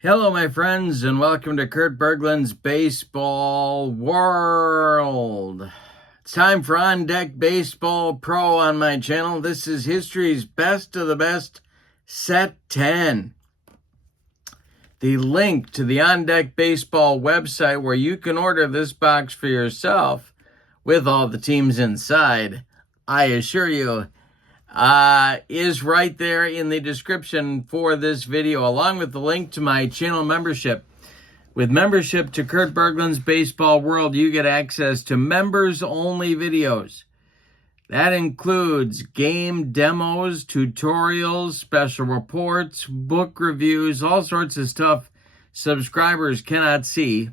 Hello, my friends, and welcome to Kurt Berglund's Baseball World. It's time for On Deck Baseball Pro on my channel. This is history's best of the best, set 10. The link to the On Deck Baseball website where you can order this box for yourself with all the teams inside, I assure you, is right there in the description for this video, along with the link to my channel membership. With membership to Kurt Berglund's Baseball World, you get access to members-only videos. That includes game demos, tutorials, special reports, book reviews, all sorts of stuff subscribers cannot see.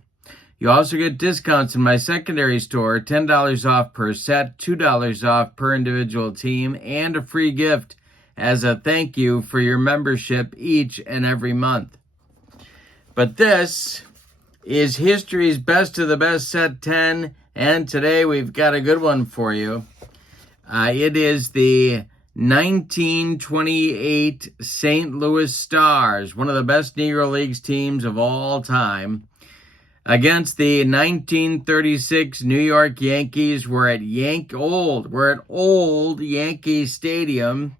You also get discounts in my secondary store, $10 off per set, $2 off per individual team, and a free gift as a thank you for your membership each and every month. But this is history's best of the best, set 10, and today we've got a good one for you. It is the 1928 St. Louis Stars, one of the best Negro Leagues teams of all time, against the 1936 New York Yankees. We're at Old Yankee Stadium.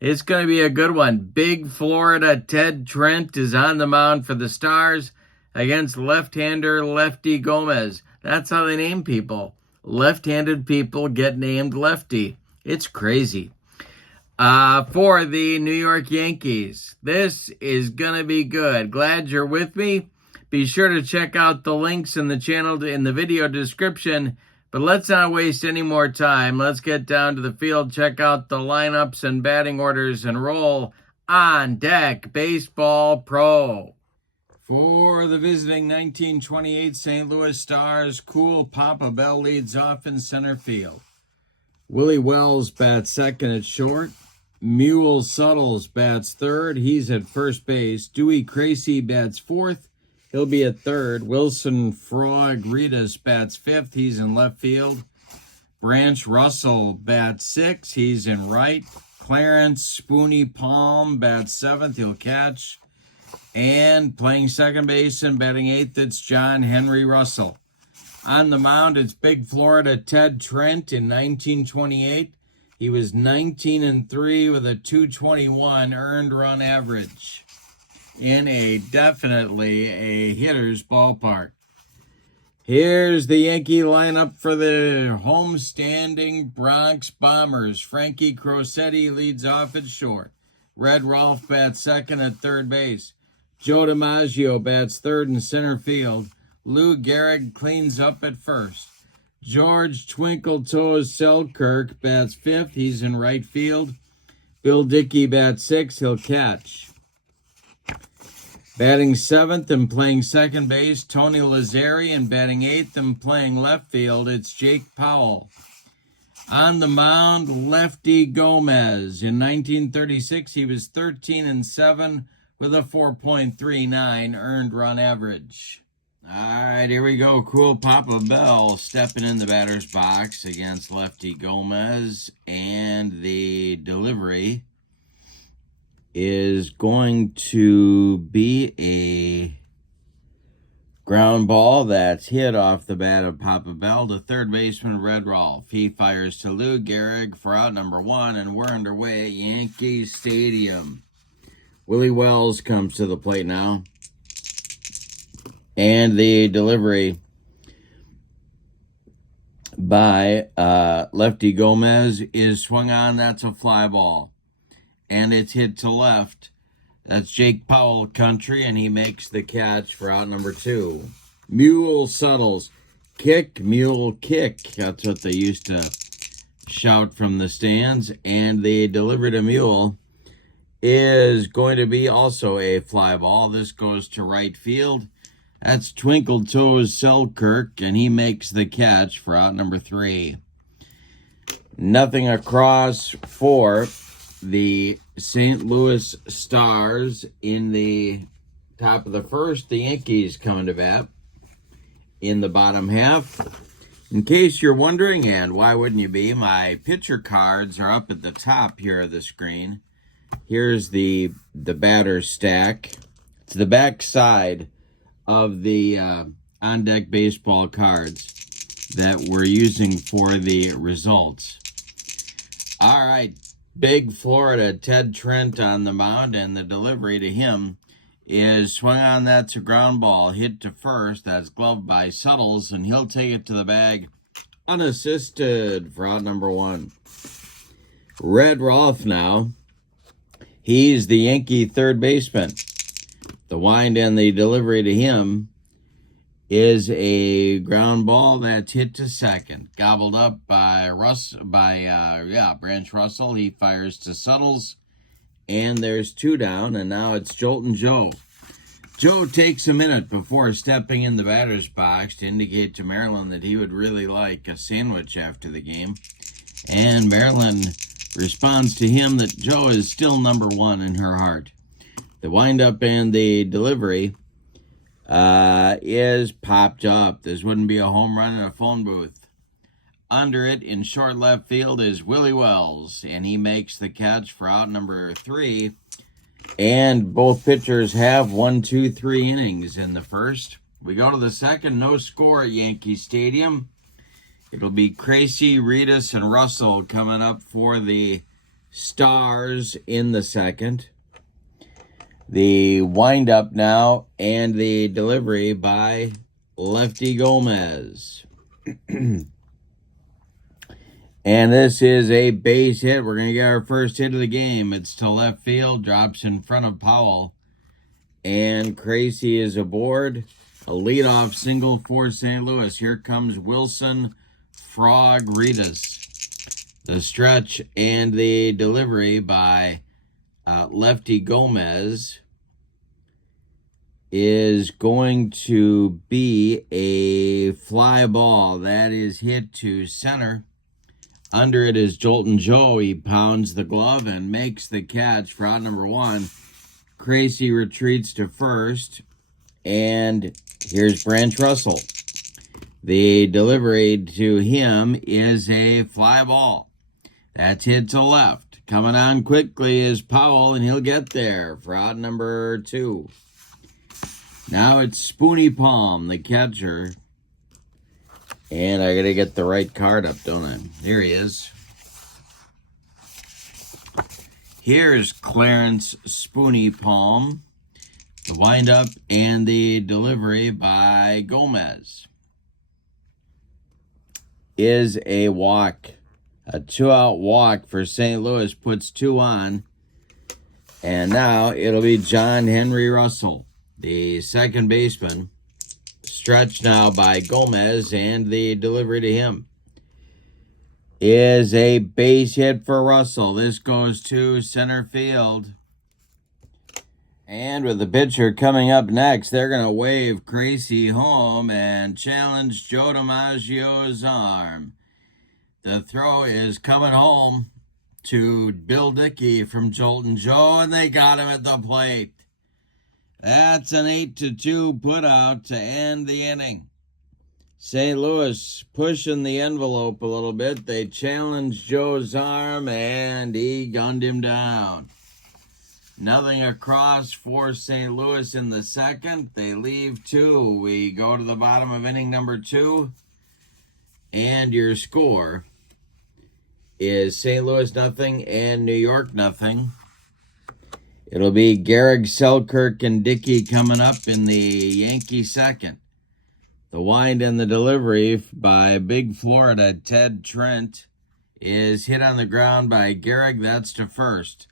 It's going to be a good one. Big Florida Ted Trent is on the mound for the Stars against left-hander Lefty Gomez. That's how they name people. Left-handed people get named Lefty. It's crazy. For the New York Yankees, this is going to be good. Glad you're with me. Be sure to check out the links in the channel in the video description. But let's not waste any more time. Let's get down to the field, check out the lineups and batting orders, and roll On Deck Baseball Pro. For the visiting 1928 St. Louis Stars, Cool Papa Bell leads off in center field. Willie Wells bats second at short. Mule Suttles bats third. He's at first base. Dewey Cracey bats fourth. He'll be at third. Wilson Frog Ritas bats fifth. He's in left field. Branch Russell bats sixth. He's in right. Clarence Spoony Palm bats seventh. He'll catch. And playing second base and batting eighth, it's John Henry Russell. On the mound, it's Big Florida Ted Trent in 1928. He was 19-3 with a .221 earned run average in definitely a hitter's ballpark. Here's the Yankee lineup for the homestanding Bronx Bombers. Frankie Crosetti leads off at short. Red Rolfe bats second at third base. Joe DiMaggio bats third in center field. Lou Gehrig cleans up at first. George Twinkle Toes Selkirk bats fifth. He's in right field. Bill Dickey bats sixth. He'll catch. Batting seventh and playing second base, Tony Lazzari, and batting eighth and playing left field, it's Jake Powell. On the mound, Lefty Gomez. In 1936, he was 13-7 with a 4.39 earned run average. All right, here we go. Cool Papa Bell stepping in the batter's box against Lefty Gomez, and the delivery is going to be a ground ball that's hit off the bat of Papa Bell to third baseman Red Rolfe. He fires to Lou Gehrig for out number one, and we're underway at Yankee Stadium. Willie Wells comes to the plate now. And the delivery by Lefty Gomez is swung on. That's a fly ball. And it's hit to left. That's Jake Powell country, and he makes the catch for out number two. Mule Suttles. Kick, mule, kick. That's what they used to shout from the stands. And the delivery to Mule is going to be also a fly ball. This goes to right field. That's Twinkle Toes Selkirk, and he makes the catch for out number three. Nothing across for the St. Louis Stars in the top of the first. The Yankees coming to bat in the bottom half. In case you're wondering, and why wouldn't you be, my pitcher cards are up at the top here of the screen. Here's the batter stack It's the back side of the on-deck baseball cards that we're using for the results. All right, big Florida Ted Trent on the mound, and the delivery to him is swung on. That's a ground ball, hit to first. That's gloved by Suttles, and he'll take it to the bag unassisted for out number 1. Red Rolfe now. He's the Yankee third baseman. The wind and the delivery to him is a ground ball that's hit to second. Gobbled up by Branch Russell. He fires to Suttles, and there's 2 down, and now it's Joltin' Joe. Joe takes a minute before stepping in the batter's box to indicate to Marilyn that he would really like a sandwich after the game. And Marilyn responds to him that Joe is still number 1 in her heart. The windup and the delivery is popped up. This wouldn't be a home run in a phone booth. Under it in short left field is Willie Wells, and he makes the catch for out number 3. And both pitchers have 1, 2, 3 innings in the first. We go to the second, no score at Yankee Stadium. It'll be Crazy, Reedus, and Russell coming up for the Stars in the second. The windup now and the delivery by Lefty Gomez. And this is a base hit. We're going to get our first hit of the game. It's to left field, drops in front of Powell. And Crazy is aboard. A leadoff single for St. Louis. Here comes Wilson, Frog, Reedus. The stretch and the delivery by Lefty Gomez is going to be a fly ball. That is hit to center. Under it is Joltin' Joe. He pounds the glove and makes the catch for out number 1. Crazy retreats to first. And here's Branch Russell. The delivery to him is a fly ball. That's hit to left. Coming on quickly is Powell, and he'll get there for out number 2. Now it's Spoony Palm, the catcher. And I got to get the right card up, don't I? Here he is. Here's Clarence Spoony Palm. The windup and the delivery by Gomez is a walk. A 2-out walk for St. Louis puts 2 on. And now it'll be John Henry Russell, the second baseman. Stretch now by Gomez, and the delivery to him is a base hit for Russell. This goes to center field. And with the pitcher coming up next, they're going to wave Crazy home and challenge Joe DiMaggio's arm. The throw is coming home to Bill Dickey from Joltin' Joe, and they got him at the plate. That's an 8-2 putout to end the inning. St. Louis pushing the envelope a little bit. They challenged Joe's arm, and he gunned him down. Nothing across for St. Louis in the second. They leave 2. We go to the bottom of inning number 2. And your score is St. Louis nothing and New York nothing. It'll be Gehrig, Selkirk, and Dickey coming up in the Yankee second. The wind and the delivery by Big Florida Ted Trent is hit on the ground by Gehrig. That's to first.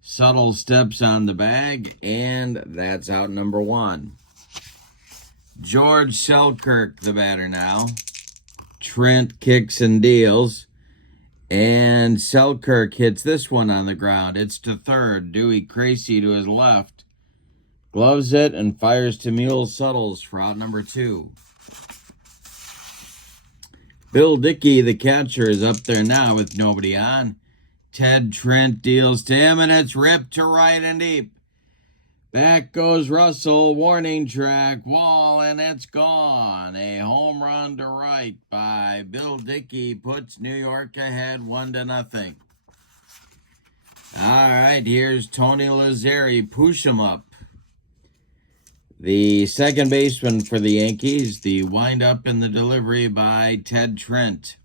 Subtle steps on the bag, and that's out number 1. George Selkirk, the batter now. Trent kicks and deals. And Selkirk hits this one on the ground. It's to third. Dewey Crazy to his left. Gloves it and fires to Mule Suttles for out number 2. Bill Dickey, the catcher, is up there now with nobody on. Ted Trent deals to him, and it's ripped to right and deep. Back goes Russell, warning track, wall, and it's gone. A home run to right by Bill Dickey puts New York ahead 1-0. All right, here's Tony Lazzeri, push him up. The second baseman for the Yankees, the windup in the delivery by Ted Trent,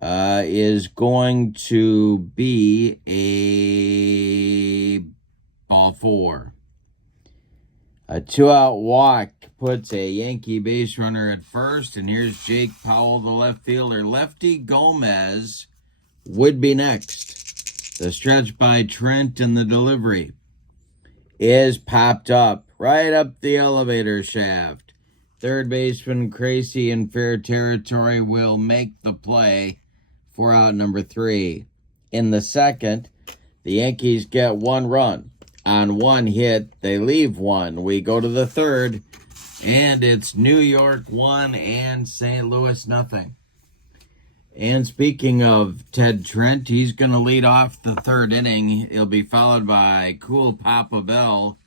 is going to be a ball 4. A 2-out walk puts a Yankee base runner at first, and here's Jake Powell, the left fielder. Lefty Gomez would be next. The stretch by Trent and the delivery is popped up right up the elevator shaft. Third baseman Crazy in fair territory will make the play for out number 3. In the second, the Yankees get 1 run. On 1 hit, they leave 1. We go to the third, and it's New York 1 and St. Louis nothing. And speaking of Ted Trent, he's going to lead off the third inning. He'll be followed by Cool Papa Bell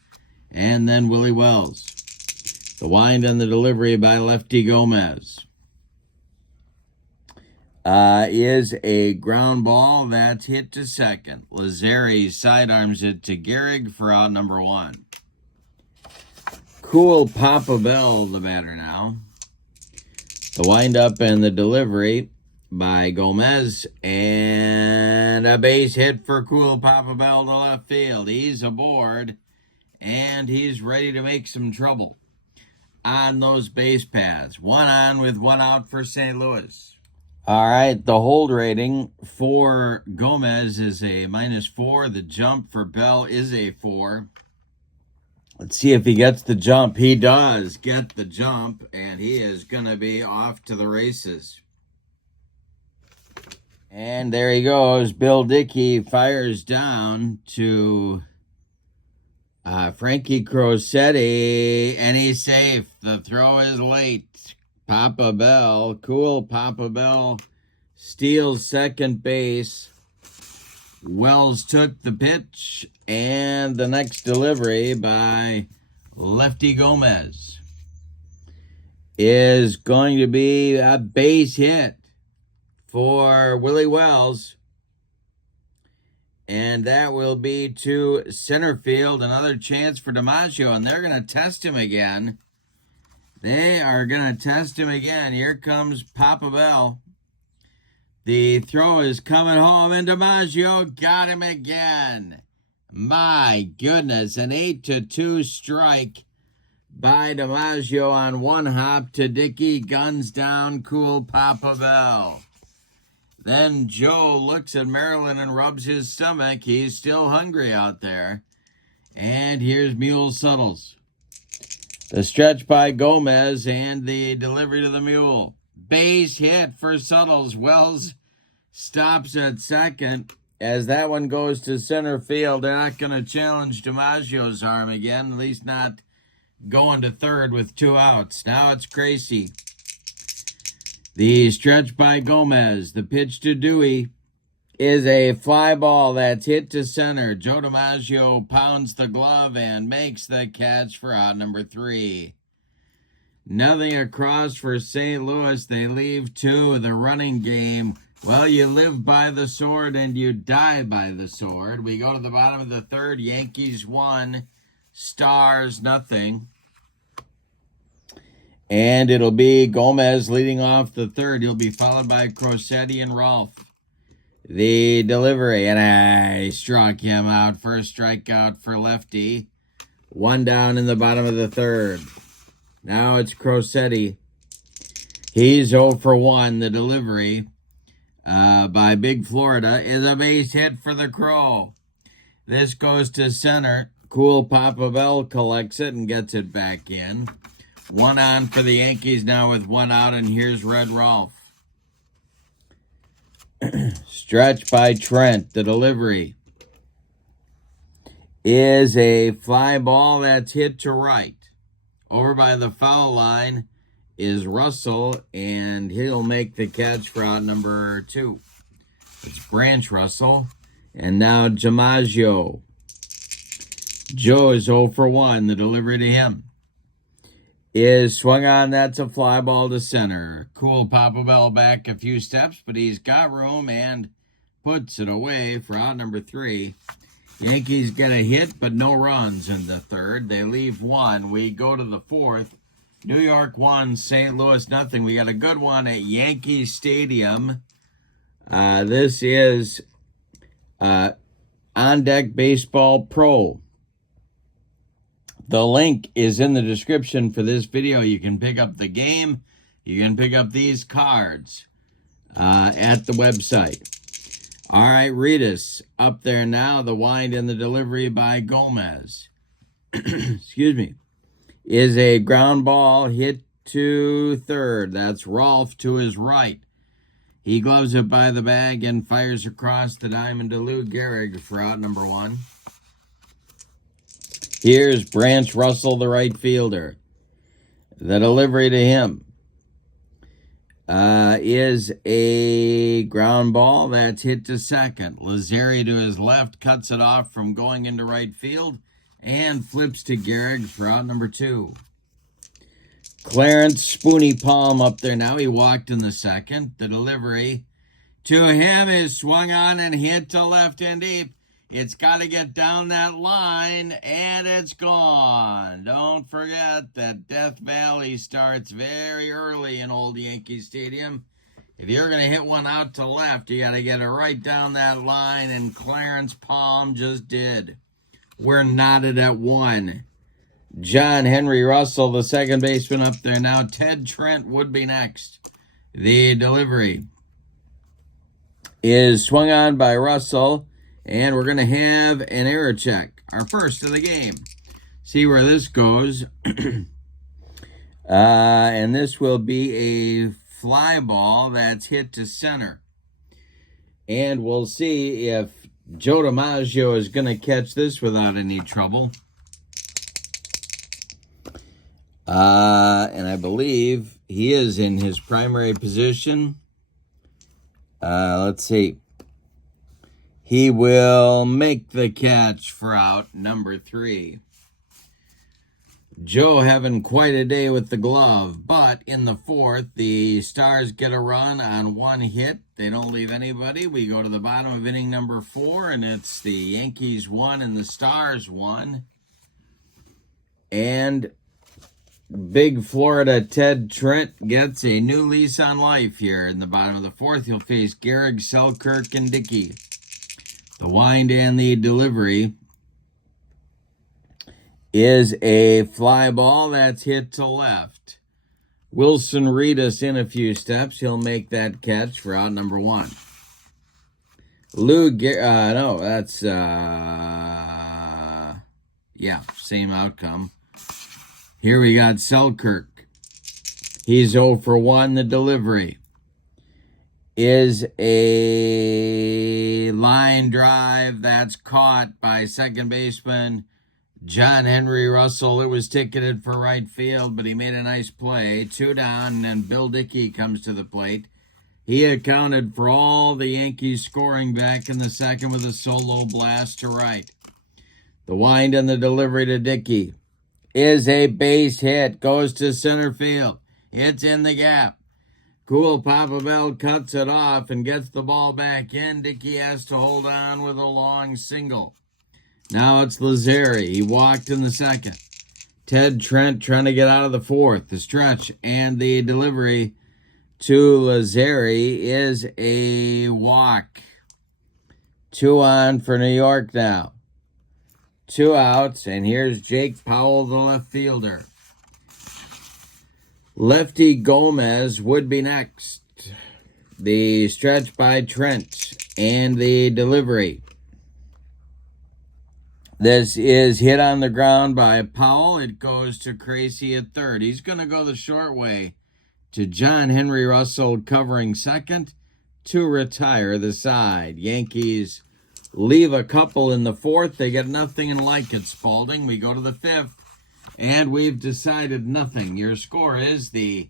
and then Willie Wells. The wind and the delivery by Lefty Gomez is a ground ball that's hit to second. Lazari sidearms it to Gehrig for out number 1. Cool Papa Bell, the batter now. The windup and the delivery by Gomez, and a base hit for Cool Papa Bell to left field. He's aboard, and he's ready to make some trouble on those base paths. 1 on with 1 out for St. Louis. All right, the hold rating for Gomez is a -4. The jump for Bell is a 4. Let's see if he gets the jump. He does get the jump, and he is going to be off to the races. And there he goes. Bill Dickey fires down to Frankie Crosetti, and he's safe. The throw is late. Papa Bell, Cool Papa Bell, steals second base. Wells took the pitch, and the next delivery by Lefty Gomez is going to be a base hit for Willie Wells, and that will be to center field. Another chance for DiMaggio, and they're going to test him again. They are going to test him again. Here comes Papa Bell. The throw is coming home, and DiMaggio got him again. My goodness, an 8-2 strike by DiMaggio on 1 hop to Dickey. Guns down, Cool Papa Bell. Then Joe looks at Maryland and rubs his stomach. He's still hungry out there. And here's Mule Suttles. The stretch by Gomez and the delivery to the Mule. Base hit for Suttles. Wells stops at second. As that one goes to center field, they're not going to challenge DiMaggio's arm again, at least not going to third with 2 outs. Now it's Crazy. The stretch by Gomez. The pitch to Dewey is a fly ball that's hit to center. Joe DiMaggio pounds the glove and makes the catch for out number 3. Nothing across for St. Louis. They leave 2. The running game. Well, you live by the sword and you die by the sword. We go to the bottom of the third. Yankees 1, Stars nothing. And it'll be Gomez leading off the third. He'll be followed by Crosetti and Rolfe. The delivery, and I struck him out. First strikeout for Lefty. 1 down in the bottom of the third. Now it's Crosetti. He's 0 for 1. The delivery by Big Florida is a base hit for the Crow. This goes to center. Cool Papa Bell collects it and gets it back in. 1 on for the Yankees now with 1 out, and here's Red Rolfe. Stretch by Trent. The delivery is a fly ball that's hit to right. Over by the foul line is Russell, and he'll make the catch for out number 2. It's Branch Russell. And now DiMaggio. Joe is 0 for 1. The delivery to him is swung on. That's a fly ball to center. Cool Papa Bell back a few steps, but he's got room and puts it away for out number 3. Yankees get a hit, but no runs in the third. They leave one. We go to the fourth. New York 1, St. Louis nothing. We got a good one at Yankee Stadium. This is On Deck Baseball Pro. The link is in the description for this video. You can pick up the game. You can pick up these cards at the website. All right, read us up there now. The wind and the delivery by Gomez. Excuse me. Is a ground ball hit to third. That's Rolfe to his right. He gloves it by the bag and fires across the diamond to Lou Gehrig for out number 1. Here's Branch Russell, the right fielder. The delivery to him is a ground ball that's hit to second. Lazzeri to his left cuts it off from going into right field and flips to Gehrig for out number 2. Clarence Spoony Palm up there now. He walked in the second. The delivery to him is swung on and hit to left and deep. It's got to get down that line, and it's gone. Don't forget that Death Valley starts very early in Old Yankee Stadium. If you're going to hit one out to left, you got to get it right down that line, and Clarence Palm just did. We're knotted at 1. John Henry Russell, the second baseman up there now. Ted Trent would be next. The delivery is swung on by Russell. And we're going to have an error check, our first of the game. See where this goes. And this will be a fly ball that's hit to center. And we'll see if Joe DiMaggio is going to catch this without any trouble. And I believe he is in his primary position. Let's see. He will make the catch for out number 3. Joe having quite a day with the glove, but in the fourth, the Stars get a run on 1 hit. They don't leave anybody. We go to the bottom of inning number 4, and it's the Yankees 1 and the Stars 1. And Big Florida Ted Trent gets a new lease on life here. In the bottom of the fourth, he'll face Gehrig, Selkirk, and Dickey. The wind and the delivery is a fly ball that's hit to left. Wilson read us in a few steps. He'll make that catch for out number 1. No, that's, yeah, same outcome. Here we got Selkirk. He's 0 for 1. The delivery is a line drive that's caught by second baseman John Henry Russell. It was ticketed for right field, but he made a nice play. 2 down, and then Bill Dickey comes to the plate. He accounted for all the Yankees scoring back in the second with a solo blast to right. The wind and the delivery to Dickey is a base hit. Goes to center field. It's in the gap. Cool Papabell cuts it off and gets the ball back in. Dickey has to hold on with a long single. Now it's Lazzeri. He walked in the second. Ted Trent trying to get out of the fourth. The stretch and the delivery to Lazzeri is a walk. 2 on for New York now. 2 outs, and here's Jake Powell, the left fielder. Lefty Gomez would be next. The stretch by Trent and the delivery. This is hit on the ground by Powell. It goes to Crazy at third. He's going to go the short way to John Henry Russell covering second to retire the side. Yankees leave a couple in the fourth. They get nothing and like it, Spalding. We go to the fifth. And we've decided nothing. Your score is the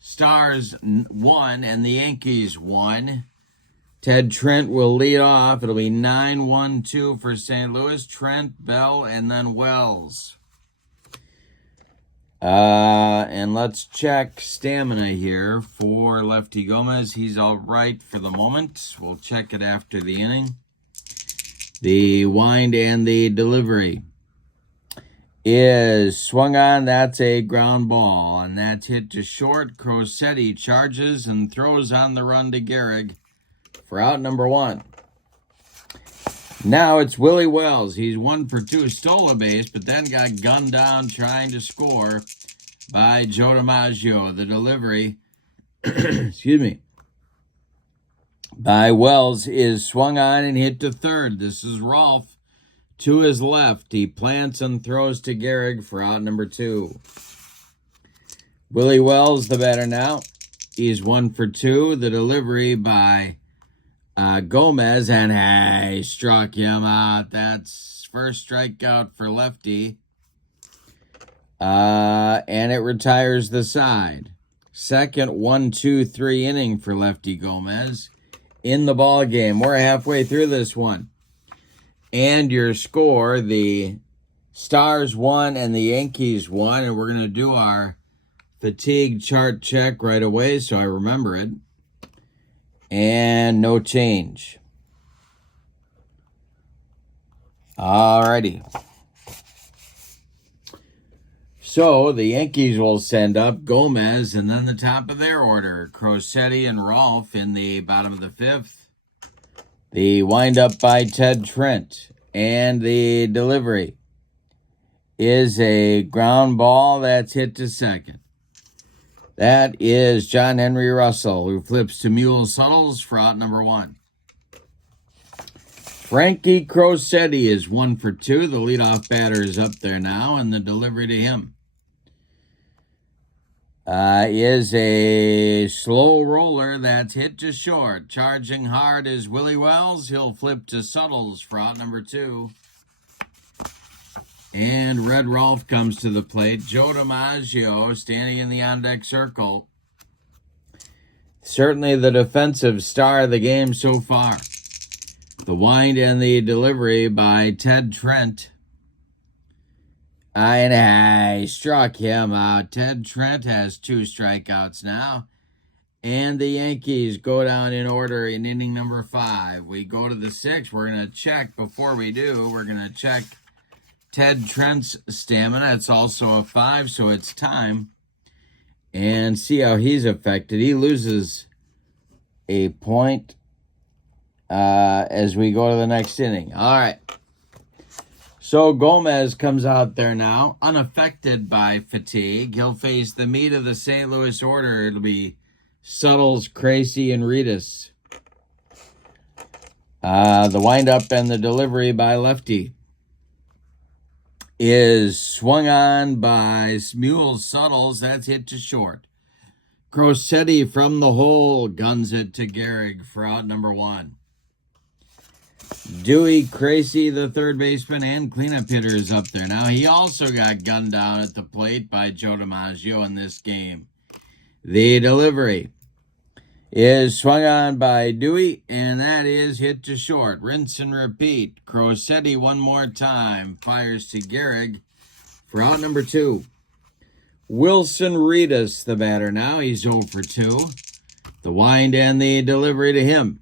Stars 1 and the Yankees 1. Ted Trent will lead off. It'll be 9-1-2 for St. Louis. Trent, Bell, and then Wells. And let's check stamina here for Lefty Gomez. He's all right for the moment. We'll check it after the inning. The wind and the delivery is swung on. That's a ground ball, and that's hit to short. Crosetti charges and throws on the run to Gehrig for out number 1. Now it's Willie Wells. He's 1 for 2, stole a base, but then got gunned down trying to score by Joe DiMaggio. The delivery, excuse me, by Wells is swung on and hit to third. This is Rolfe to his left. He plants and throws to Gehrig for out number 2. Willie Wells, the batter now. He's 1 for 2. The delivery by Gomez, and he struck him out. That's first strikeout for lefty. And it retires the side. Second 1-2-3 inning for lefty Gomez in the ball game. We're halfway through this one. And your score, the Stars won and the Yankees won. And we're going to do our fatigue chart check right away so I remember it. And no change. Alrighty. So the Yankees will send up Gomez, and then the top of their order, Crosetti and Rolfe in the bottom of the 5th. The windup by Ted Trent, and the delivery is a ground ball that's hit to second. That is John Henry Russell, who flips to Mule Suttles for out number 1. Frankie Crosetti is 1 for 2. The leadoff batter is up there now, and the delivery to him is a slow roller that's hit to short. Charging hard is Willie Wells. He'll flip to Suttles for out number 2. And Red Rolfe comes to the plate. Joe DiMaggio standing in the on-deck circle. Certainly the defensive star of the game so far. The wind and the delivery by Ted Trent. And he struck him out. Ted Trent has 2 strikeouts now. And the Yankees go down in order in inning number 5. We go to the 6th. We're going to check, before we do, we're going to check Ted Trent's stamina. It's also a 5, so it's time. And see how he's affected. He loses a point as we go to the next inning. All right. So Gomez comes out there now, unaffected by fatigue. He'll face the meat of the St. Louis order. It'll be Suttles, Crazy, and Reedus. The windup and the delivery by lefty is swung on by Mule Suttles. That's hit to short. Crosetti from the hole guns it to Gehrig for out number 1. Dewey Crazy, the third baseman and cleanup hitter, is up there now. He also got gunned down at the plate by Joe DiMaggio in this game. The delivery is swung on by Dewey, and that is hit to short. Rinse and repeat. Crosetti one more time fires to Gehrig for out number 2. Wilson Reedus, the batter now. He's 0 for 2. The wind and the delivery to him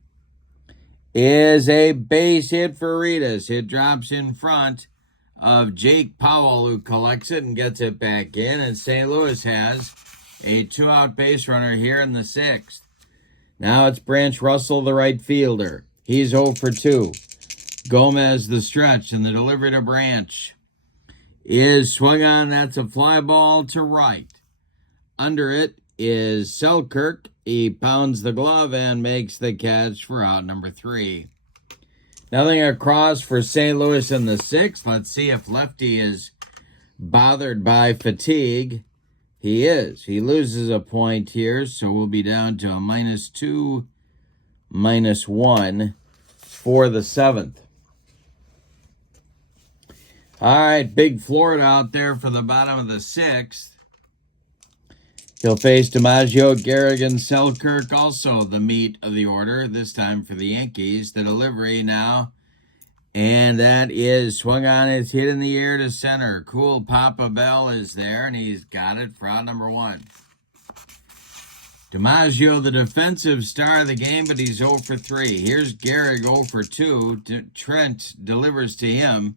is a base hit for Reedus. It drops in front of Jake Powell, who collects it and gets it back in. And St. Louis has a 2-out base runner here in the 6th. Now it's Branch Russell, the right fielder. He's 0 for 2. Gomez, the stretch, and the delivery to Branch is swung on. That's a fly ball to right. Under it is Selkirk. He pounds the glove and makes the catch for out number 3. Nothing across for St. Louis in the 6th. Let's see if lefty is bothered by fatigue. He is. He loses a point here, so we'll be down to a -2, -1 for the 7th. All right, big Florida out there for the bottom of the 6th. He'll face DiMaggio, Gehrig, and Selkirk, also the meat of the order, this time for the Yankees. The delivery now, and that is swung on. It's hit in the air to center. Cool Papa Bell is there, and he's got it for out number 1. DiMaggio, the defensive star of the game, but he's 0 for 3. Here's Gehrig, 0 for 2. Trent delivers to him.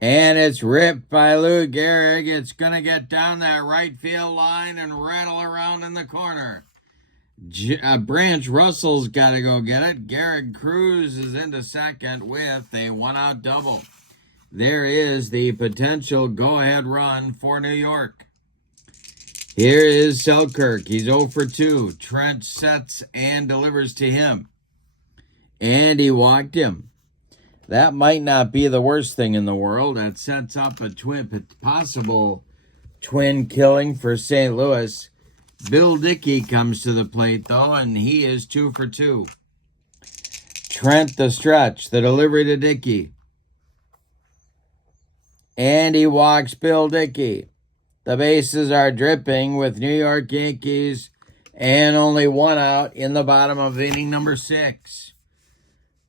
And it's ripped by Lou Gehrig. It's going to get down that right field line and rattle around in the corner. Branch Russell's got to go get it. Gehrig cruises into second with a one-out double. There is the potential go-ahead run for New York. Here is Selkirk. He's 0 for 2. Trent sets and delivers to him. And he walked him. That might not be the worst thing in the world. That sets up a possible twin killing for St. Louis. Bill Dickey comes to the plate, though, and he is 2 for 2. Trent the stretch, the delivery to Dickey. And he walks Bill Dickey. The bases are dripping with New York Yankees and only one out in the bottom of inning number 6.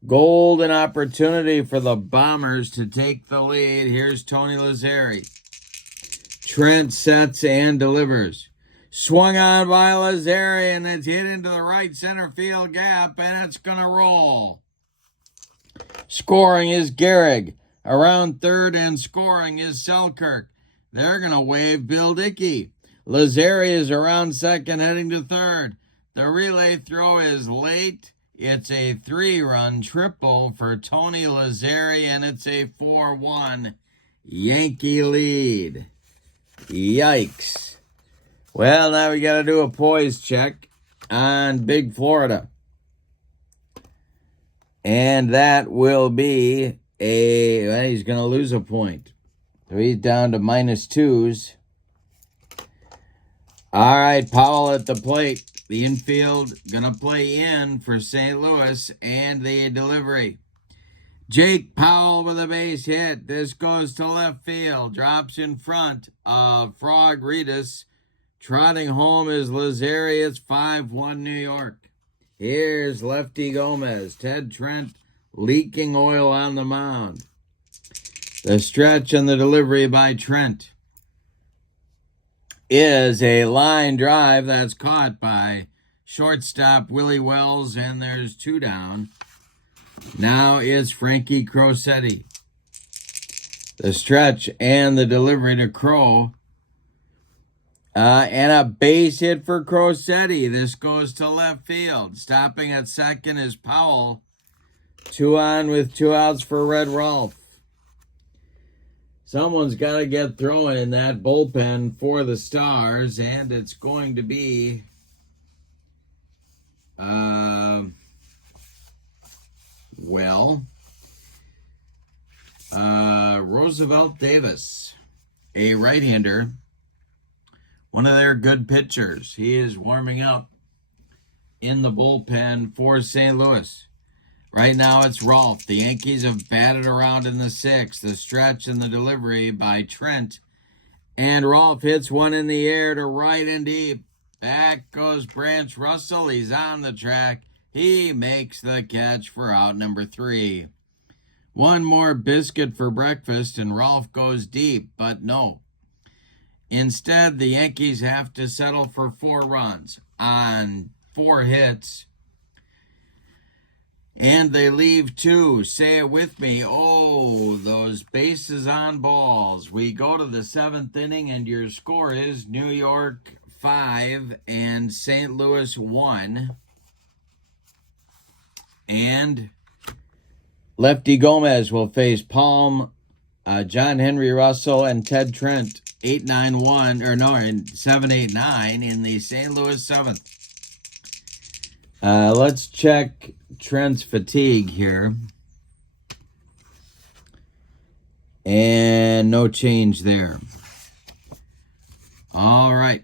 Golden opportunity for the Bombers to take the lead. Here's Tony Lazzeri. Trent sets and delivers. Swung on by Lazzeri, and it's hit into the right center field gap, and it's going to roll. Scoring is Gehrig. Around third and scoring is Selkirk. They're going to wave Bill Dickey. Lazzeri is around second, heading to third. The relay throw is late. It's a 3-run triple for Tony Lazzeri, and it's a 4-1 Yankee lead. Yikes. Well, now we got to do a poise check on Big Florida. And that will be he's going to lose a point. So he's down to -2s. All right, Powell at the plate. The infield going to play in for St. Louis, and the delivery. Jake Powell with a base hit. This goes to left field. Drops in front of Frog Reedus. Trotting home is Lazzeri. It's 5-1 New York. Here's Lefty Gomez. Ted Trent leaking oil on the mound. The stretch and the delivery by Trent is a line drive that's caught by shortstop Willie Wells, and there's 2 down. Now it's Frankie Crosetti. The stretch and the delivery to Crow. And a base hit for Crosetti. This goes to left field. Stopping at second is Powell. 2 on with 2 outs for Red Rolf. Someone's got to get throwing in that bullpen for the Stars, and it's going to be Roosevelt Davis, a right-hander, one of their good pitchers. He is warming up in the bullpen for St. Louis. Right now it's Rolf. The Yankees have batted around in the 6th. The stretch and the delivery by Trent. And Rolf hits one in the air to right and deep. Back goes Branch Russell. He's on the track. He makes the catch for out number 3. One more biscuit for breakfast and Rolf goes deep, but no. Instead, the Yankees have to settle for 4 runs on 4 hits. And they leave 2. Say it with me. Oh, those bases on balls. We go to the 7th inning, and your score is New York 5 and St. Louis 1. And Lefty Gomez will face Palm, John Henry Russell, and Ted Trent. 8-9-1, or no, 7-8-9 in the St. Louis 7th. Let's check Trent's fatigue here. And no change there. All right.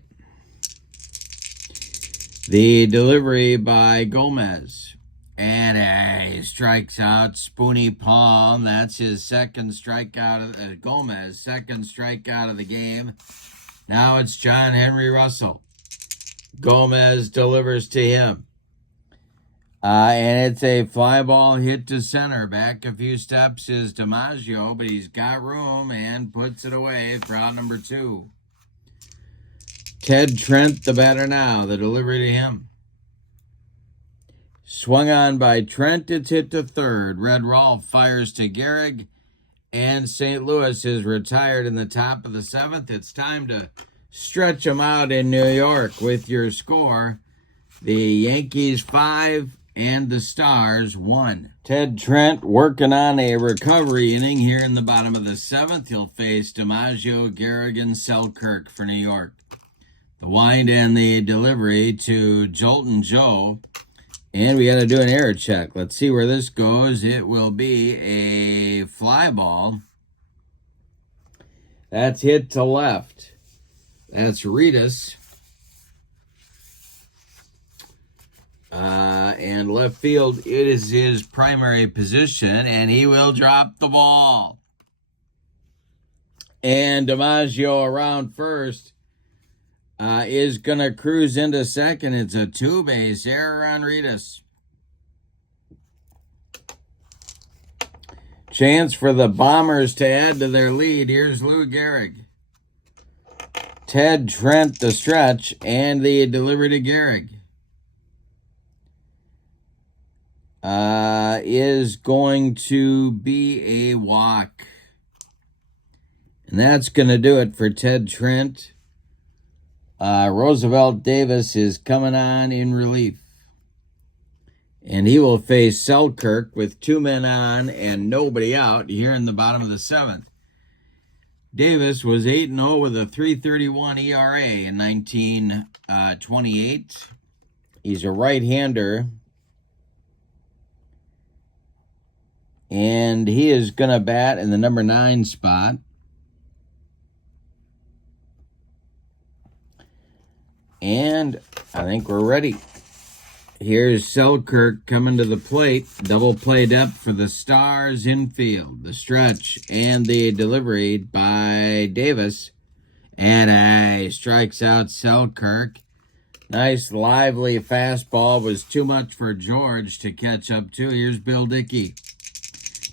The delivery by Gomez. And he strikes out Spoonie Palm. That's his second strikeout of Gomez, second strikeout of the game. Now it's John Henry Russell. Gomez delivers to him. And it's a fly ball hit to center. Back a few steps is DiMaggio, but he's got room and puts it away for out number 2. Ted Trent, the batter now. The delivery to him. Swung on by Trent. It's hit to third. Red Rolf fires to Gehrig. And St. Louis is retired in the top of the seventh. It's time to stretch them out in New York with your score. The Yankees 5 and the Stars 1. Ted Trent working on a recovery inning here in the bottom of the seventh. He'll face DiMaggio, Gehrig, and Selkirk for New York. The wind and the delivery to Jolton Joe. And we got to do an error check. Let's see where this goes. It will be a fly ball. That's hit to left. That's Reedus. And left field, it is his primary position, and he will drop the ball. And DiMaggio around first is going to cruise into second. It's a two-base error on Reedus. Chance for the Bombers to add to their lead. Here's Lou Gehrig. Ted Trent the stretch and the delivery to Gehrig. Is going to be a walk. And that's going to do it for Ted Trent. Roosevelt Davis is coming on in relief. And he will face Selkirk with 2 men on and nobody out here in the bottom of the seventh. Davis was 8-0 with a 3.31 ERA in 1928. He's a right-hander. And he is going to bat in the number 9 spot. And I think we're ready. Here's Selkirk coming to the plate. Double play depth for the Stars infield. The stretch and the delivery by Davis. And he strikes out Selkirk. Nice lively fastball. Was too much for George to catch up to. Here's Bill Dickey.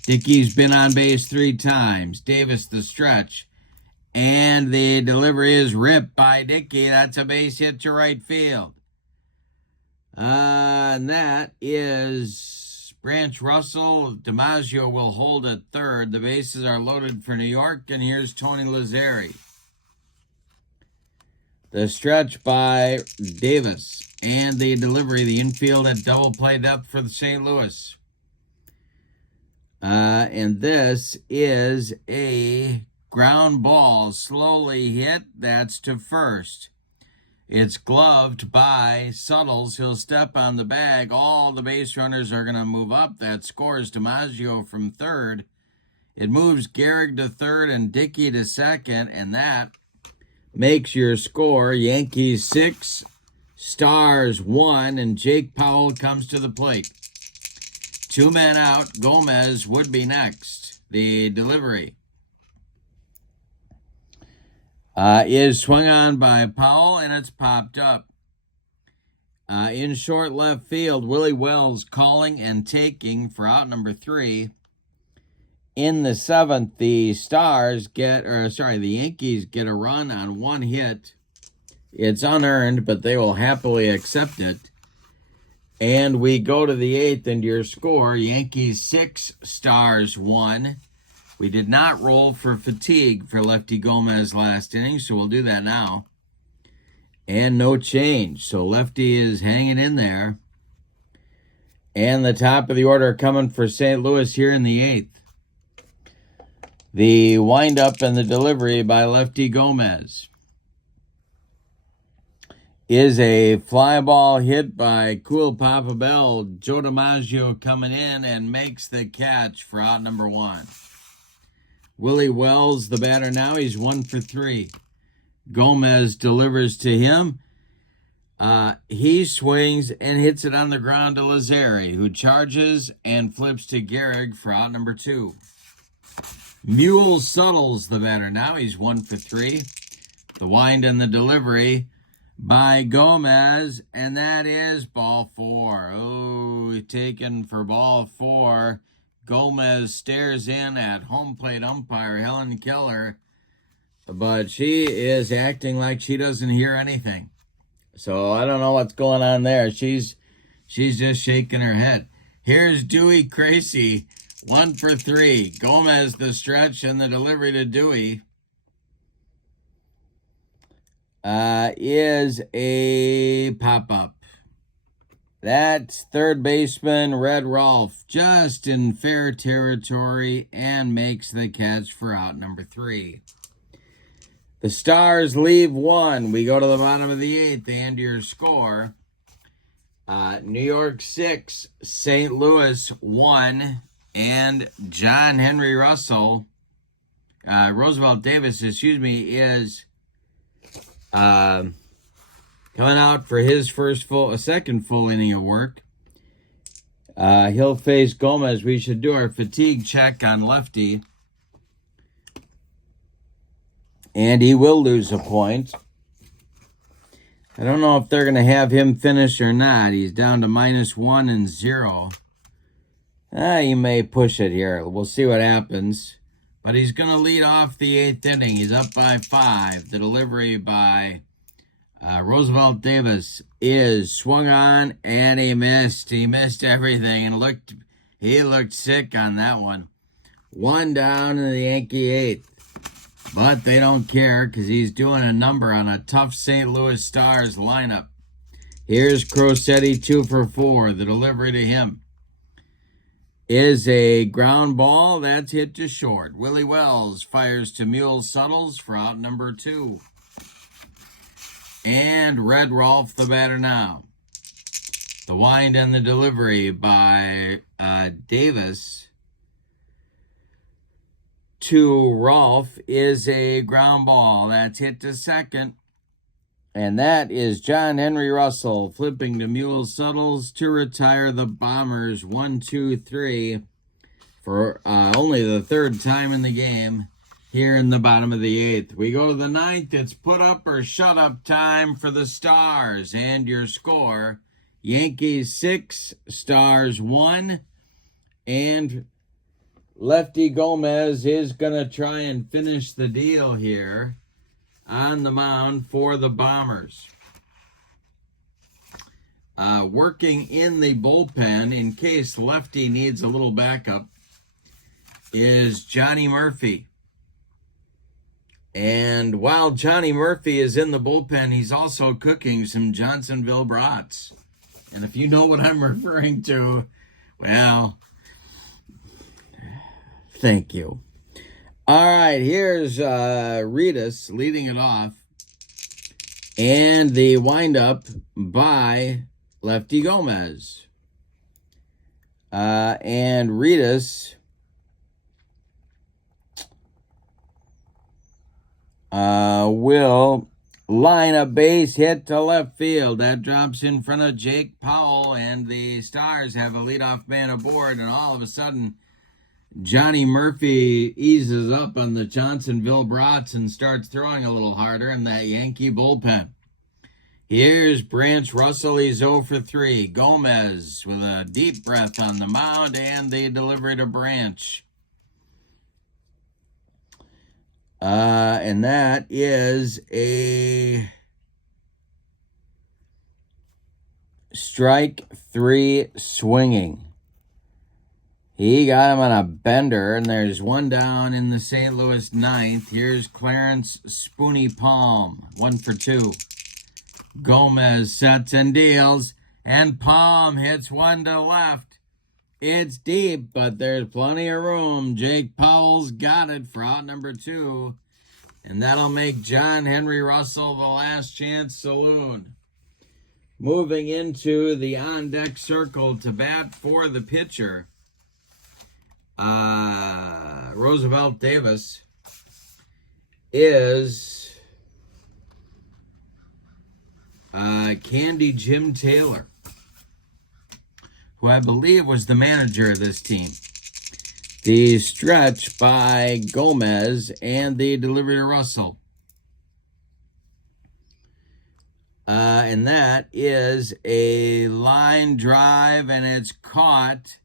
Dickey's been on base 3 times. Davis the stretch. And the delivery is ripped by Dickey. That's a base hit to right field. And that is Branch Russell. DiMaggio will hold at third. The bases are loaded for New York. And here's Tony Lazzeri. The stretch by Davis. And the delivery, the infield at double play depth for the St. Louis. And this is a ground ball, slowly hit. That's to first. It's gloved by Suttles. He'll step on the bag. All the base runners are going to move up. That scores DiMaggio from third. It moves Gehrig to third and Dickey to second. And that makes your score Yankees 6, Stars 1. And Jake Powell comes to the plate. 2 men out. Gomez would be next. The delivery is swung on by Powell, and it's popped up. In short left field, Willie Wells calling and taking for out number 3. In the seventh, the Yankees get a run on 1 hit. It's unearned, but they will happily accept it. And we go to the 8th, and your score, Yankees 6, Stars 1. We did not roll for fatigue for Lefty Gomez last inning, so we'll do that now. And no change, so Lefty is hanging in there. And the top of the order coming for St. Louis here in the 8th. The windup and the delivery by Lefty Gomez is a fly ball hit by Cool Papa Bell. Joe DiMaggio coming in and makes the catch for out number 1. Willie Wells, the batter now, he's 1 for 3. Gomez delivers to him. He swings and hits it on the ground to Lazzeri, who charges and flips to Gehrig for out number 2. Mule Suttles, the batter now, he's 1 for 3. The wind and the delivery by Gomez, and that is ball 4. Oh, taken for ball 4. Gomez stares in at home plate umpire Helen Keller. but she is acting like she doesn't hear anything. So I don't know what's going on there. She's just shaking her head. Here's Dewey Crazy, 1 for 3. Gomez the stretch and the delivery to Dewey is a pop-up. That's third baseman Red Rolfe, just in fair territory, and makes the catch for out number 3. The Stars leave 1. We go to the bottom of the 8th, and your score. New York 6, St. Louis 1, and John Henry Russell, Roosevelt Davis, is coming out for his second full inning of work. He'll face Gomez. We should do our fatigue check on lefty. And he will lose a point. I don't know if they're going to have him finish or not. He's down to -1 and 0. He may push it here. We'll see what happens. But he's going to lead off the 8th inning. He's up by 5. The delivery by Roosevelt Davis is swung on, and he missed. He missed everything, and he looked sick on that one. 1 down in the Yankee 8th. But they don't care because he's doing a number on a tough St. Louis Stars lineup. Here's Crosetti, 2 for 4. The delivery to him is a ground ball that's hit to short. Willie Wells fires to Mule Suttles for out number 2. And Red Rolfe, the batter now. The wind and the delivery by Davis to Rolfe is a ground ball that's hit to second. And that is John Henry Russell flipping to Mule Suttles to retire the Bombers 1-2-3 for only the 3rd time in the game here in the bottom of the 8th. We go to the 9th. It's put up or shut up time for the Stars. And your score, Yankees 6, Stars 1. And Lefty Gomez is going to try and finish the deal here on the mound for the Bombers. Working in the bullpen in case Lefty needs a little backup is Johnny Murphy. And while Johnny Murphy is in the bullpen, he's also cooking some Johnsonville brats. And if you know what I'm referring to, well, thank you. All right, here's Ritas leading it off. And the windup by Lefty Gomez. And Ritas will line a base hit to left field. That drops in front of Jake Powell, and the Stars have a leadoff man aboard, and all of a sudden, Johnny Murphy eases up on the Johnsonville brats and starts throwing a little harder in that Yankee bullpen. Here's Branch Russell. He's 0 for 3. Gomez with a deep breath on the mound, and the delivery to Branch. And that is a strike 3 swinging. He got him on a bender, and there's 1 down in the St. Louis 9th. Here's Clarence Spoony Palm, 1 for 2. Gomez sets and deals, and Palm hits 1 to left. It's deep, but there's plenty of room. Jake Powell's got it for out number 2, and that'll make John Henry Russell the last chance saloon. Moving into the on-deck circle to bat for the pitcher, Roosevelt Davis is Candy Jim Taylor, who I believe was the manager of this team. The stretch by Gomez and the delivery to Russell. And that is a line drive, and it's caught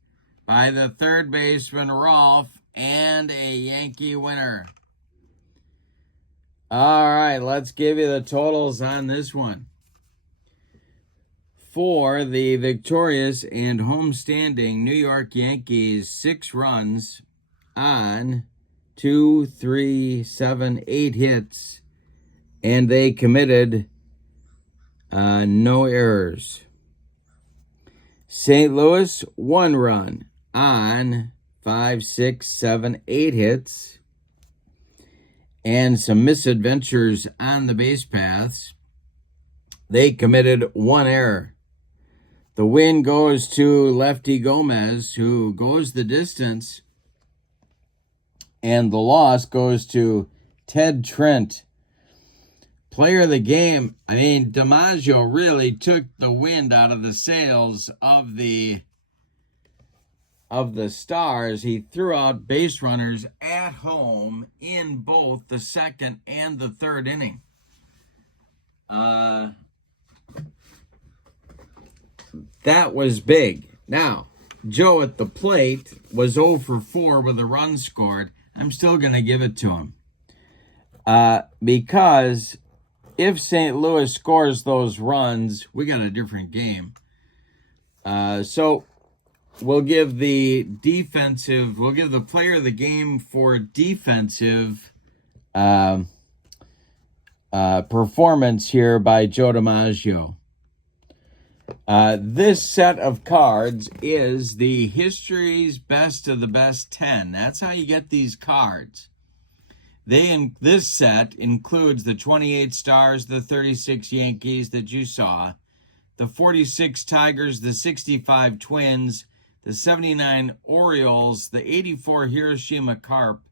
by the third baseman Rolfe, and a Yankee winner. All right, let's give you the totals on this one. For the victorious and homestanding New York Yankees, 6 runs on 2, 3, 7, 8 hits, and they committed no errors. St. Louis, 1 run on 5, 6, 7, 8 hits, and some misadventures on the base paths. They committed 1 error. The win goes to Lefty Gomez, who goes the distance, and the loss goes to Ted Trent. Player of the game, DiMaggio really took the wind out of the sails of the Stars. He threw out base runners at home in both the second and the third inning. That was big. Now, Joe at the plate was 0 for 4 with a run scored. I'm still going to give it to him. Because if St. Louis scores those runs, we got a different game. So we'll give the player of the game for defensive performance here by Joe DiMaggio. This set of cards is the History's Best of the Best 10. That's how you get these cards. This set includes the 28 Stars, the 36 Yankees that you saw, the 46 Tigers, the 65 Twins, the 79 Orioles, the 84 Hiroshima Carp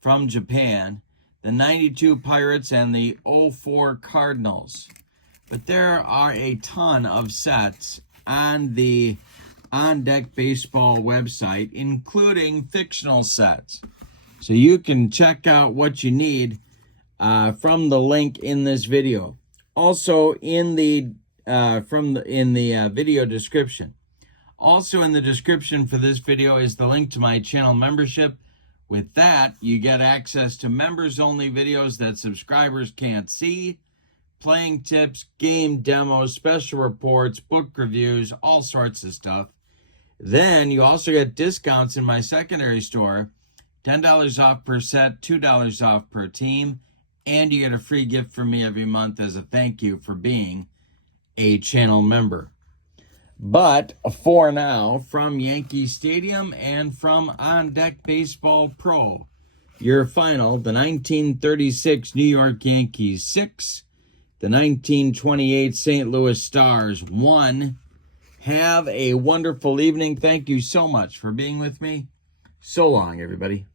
from Japan, the 92 Pirates, and the 04 Cardinals. But there are a ton of sets on the On Deck Baseball website, including fictional sets. So you can check out what you need from the link in this video. Also in the video description. Also in the description for this video is the link to my channel membership. With that, you get access to members-only videos that subscribers can't see, playing tips, game demos, special reports, book reviews, all sorts of stuff. Then you also get discounts in my secondary store, $10 off per set, $2 off per team, and you get a free gift from me every month as a thank you for being a channel member. But for now, from Yankee Stadium and from On Deck Baseball Pro, your final, the 1936 New York Yankees 6, the 1928 St. Louis Stars 1. Have a wonderful evening. Thank you so much for being with me. So long, everybody.